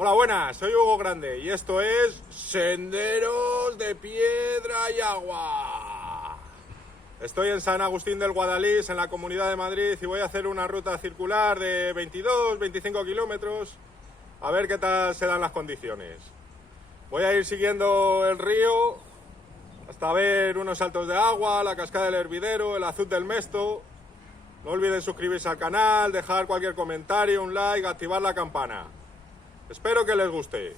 Hola, buenas, soy Hugo Grande y esto es Senderos de Piedra y Agua. Estoy en San Agustín del Guadalís, en la Comunidad de Madrid, y voy a hacer una ruta circular de 22-25 kilómetros, a ver qué tal se dan las condiciones. Voy a ir siguiendo el río hasta ver unos saltos de agua, la cascada del Hervidero, el azud del Mesto. No olviden suscribirse al canal, dejar cualquier comentario, un like, activar la campana. Espero que les guste.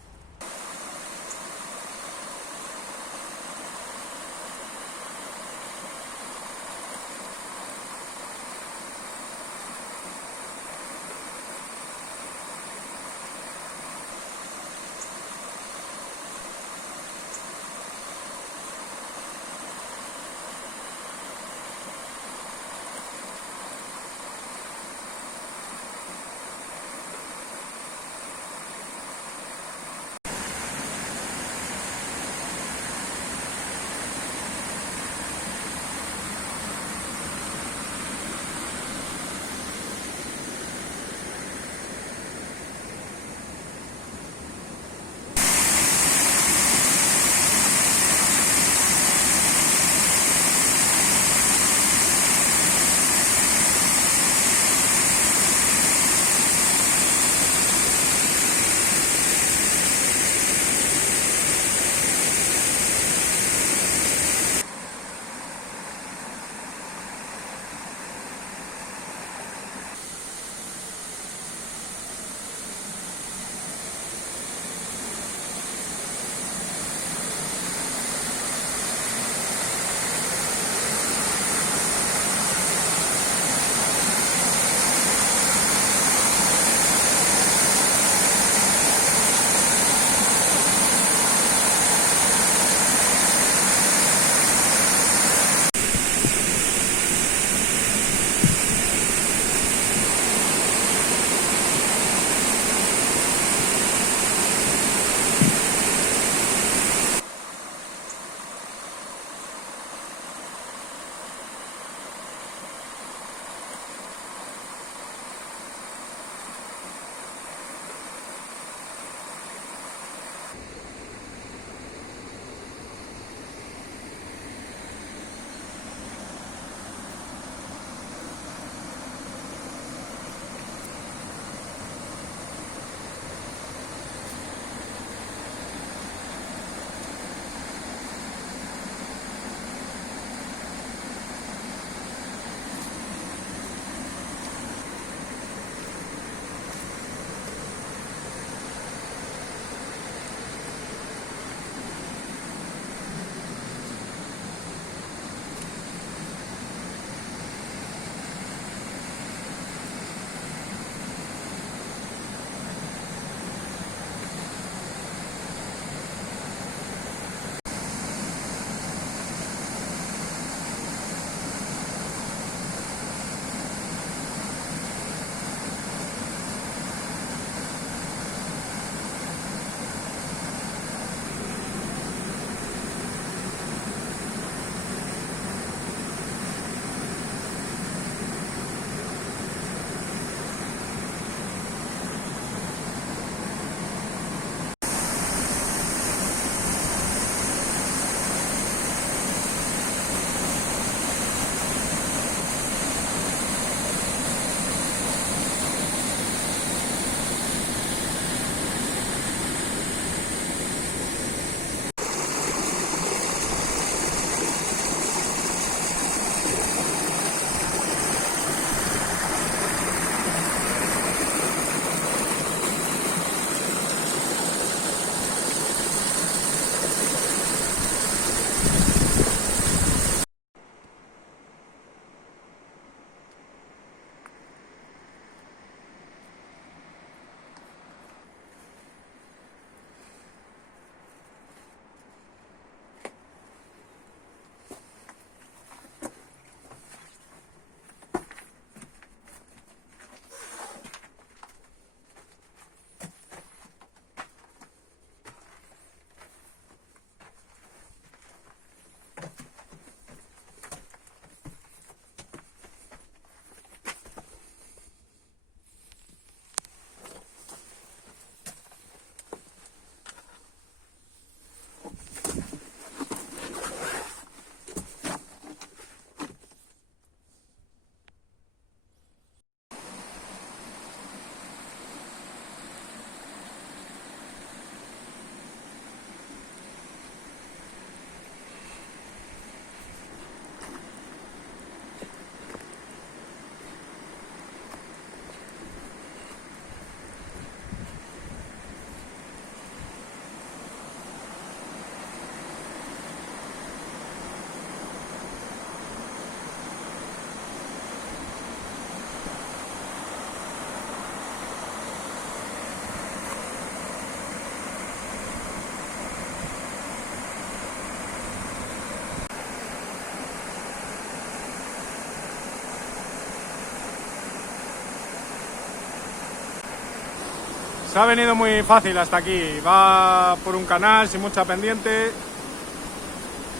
Se ha venido muy fácil hasta aquí. Va por un canal sin mucha pendiente.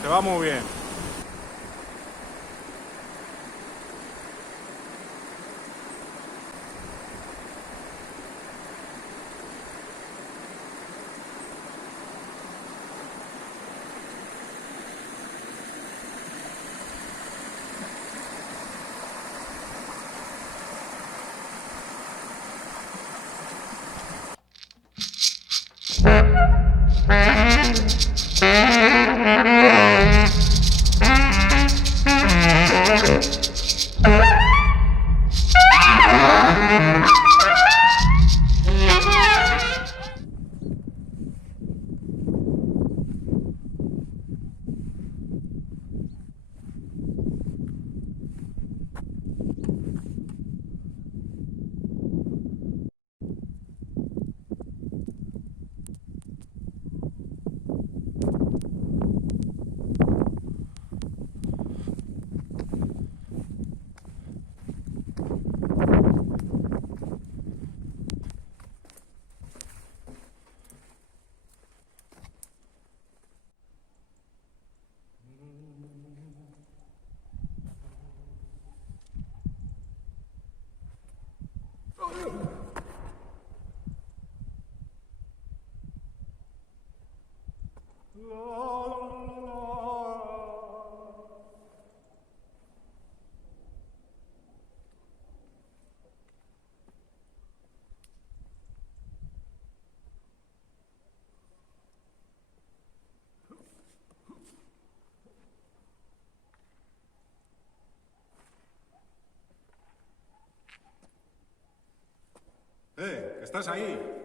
Se va muy bien. ¿Estás ahí?